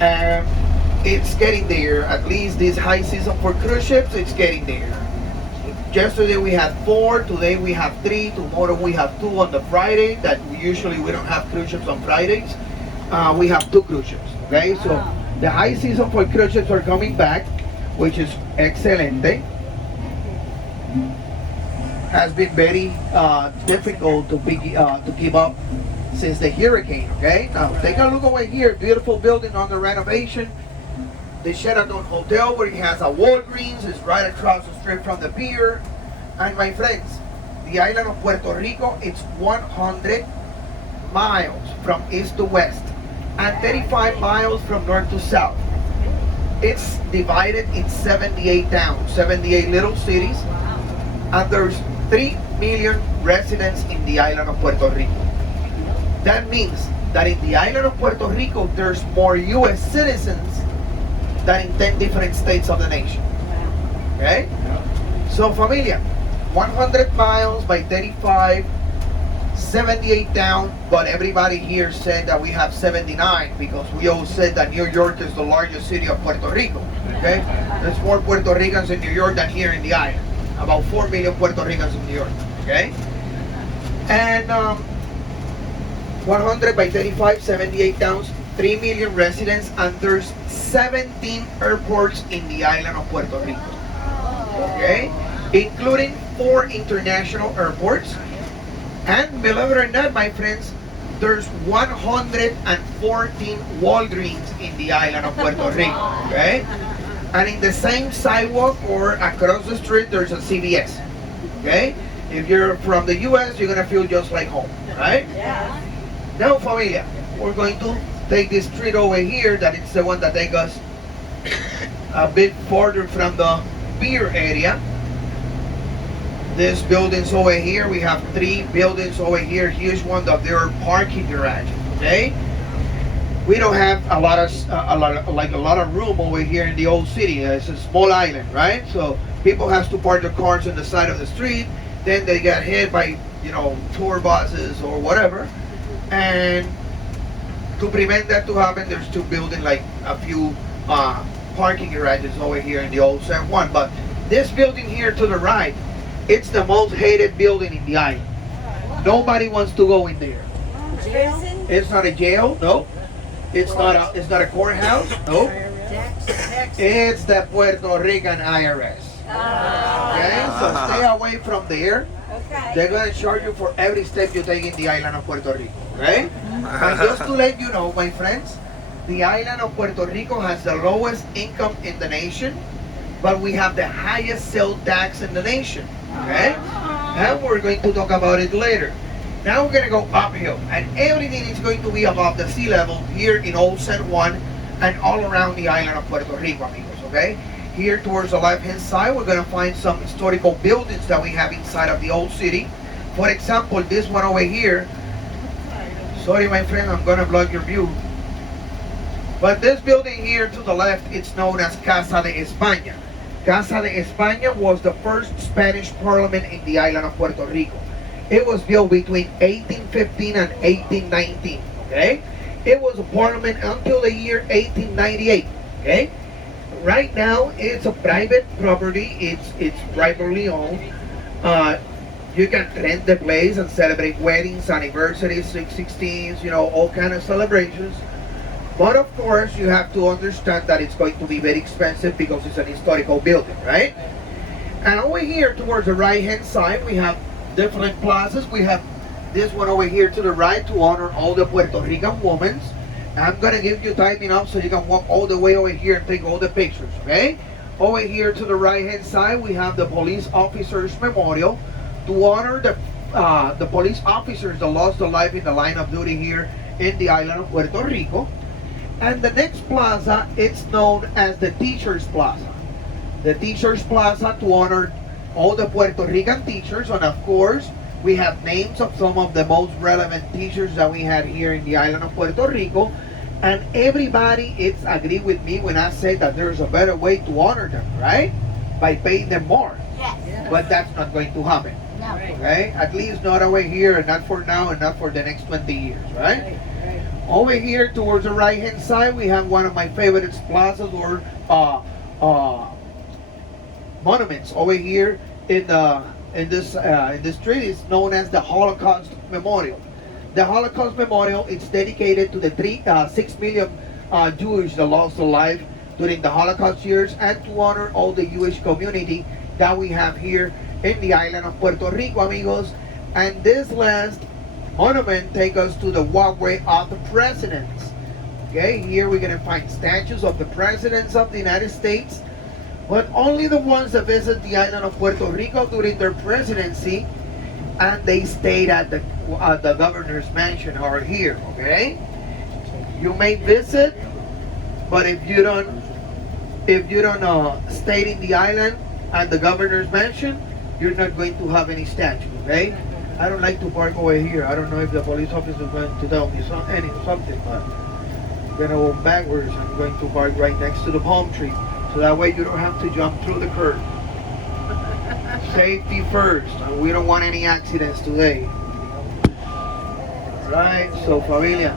Um, it's getting there. At least this high season for cruise ships, it's getting there. Yesterday we had 4, today we have 3, tomorrow we have 2 on the Friday, that we don't have cruise ships on Fridays. We have 2 cruise ships, okay? So the high season for cruise ships are coming back, which is excelente. Has been very difficult to keep up since the hurricane, okay? Now take a look over here, beautiful building under renovation. The Sheraton Hotel, where it has a Walgreens, is right across the street from the pier. And my friends, the island of Puerto Rico, it's 100 miles from east to west and 35 miles from north to south. It's divided in 78 towns, 78 little cities, and there's 3 million residents in the island of Puerto Rico. That means that in the island of Puerto Rico, there's more U.S. citizens than in 10 different states of the nation. Okay? So familia, 100 miles by 35, 78 down, but everybody here said that we have 79 because we all said that New York is the largest city of Puerto Rico. Okay? There's more Puerto Ricans in New York than here in the island. About 4 million Puerto Ricans in New York. Okay? And 100 by 35, 78 towns, 3 million residents, and there's 17 airports in the island of Puerto Rico. Okay? Including 4 international airports. And believe it or not, my friends, there's 114 Walgreens in the island of Puerto Rico. Okay? And in the same sidewalk or across the street, there's a CVS. Okay? If you're from the US, you're gonna feel just like home, right? Yeah. Now, familia, we're going to take this street over here, that it's the one that takes us a bit further from the pier area. This buildings over here, we have 3 buildings over here, huge one that they are parking garage. Okay, we don't have a lot of room over here in the old city. It's a small island, right? So people have to park their cars on the side of the street. Then they get hit by tour buses or whatever. And to prevent that to happen, there's 2 building like a few parking garages over here in the old San Juan. But this building here to the right, it's the most hated building in the island. Nobody wants to go in there. Jail? It's not a jail, no. It's not a courthouse, no. It's the Puerto Rican IRS. Okay, so stay away from there. Okay. They're gonna charge you for every step you take in the island of Puerto Rico. Okay? And just to let you know, my friends, the island of Puerto Rico has the lowest income in the nation, but we have the highest sales tax in the nation. Okay? And we're going to talk about it later. Now we're gonna go uphill, and everything is going to be above the sea level here in Old San Juan and all around the island of Puerto Rico, amigos. Okay? Here towards the left-hand side, we're gonna find some historical buildings that we have inside of the old city. For example, this one over here. Sorry, my friend, I'm gonna block your view. But this building here to the left, it's known as Casa de Espana. Casa de Espana was the first Spanish parliament in the island of Puerto Rico. It was built between 1815 and 1819. Okay, it was a parliament until the year 1898. Okay. Right now, it's a private property. It's privately owned. You can rent the place and celebrate weddings, anniversaries, 616s, all kind of celebrations. But of course, you have to understand that it's going to be very expensive because it's an historical building, right? And over here towards the right-hand side, we have different plazas. We have this one over here to the right to honor all the Puerto Rican women. I'm gonna give you time enough so you can walk all the way over here and take all the pictures, okay? Over here to the right-hand side, we have the police officers memorial to honor the police officers that lost their life in the line of duty here in the island of Puerto Rico. And the next plaza, it's known as the Teachers Plaza. The Teachers Plaza to honor all the Puerto Rican teachers, and of course, we have names of some of the most relevant teachers that we had here in the island of Puerto Rico. And everybody it's agree with me when I say that there's a better way to honor them, right? By paying them more. Yes. But that's not going to happen. No. Okay? At least not over here, and not for now, and not for the next 20 years, right? Over here towards the right hand side, we have one of my favorites, plazas or uh, monuments. Over here in this street is known as the Holocaust Memorial. The Holocaust Memorial is dedicated to the 6 million Jewish that lost their life during the Holocaust years, and to honor all the Jewish community that we have here in the island of Puerto Rico, amigos. And this last monument take us to the walkway of the presidents. Okay, here we're gonna find statues of the presidents of the United States, but only the ones that visit the island of Puerto Rico during their presidency and they stayed at the governor's mansion are here. Okay, you may visit, but if you don't stay in the island at the governor's mansion, you're not going to have any statue. Okay, I don't like to park over here. I don't know if the police officer is going to tell me something, but I'm gonna go backwards. I'm going to park right next to the palm tree, so that way you don't have to jump through the curb. Safety first. We don't want any accidents today. Right, so familia.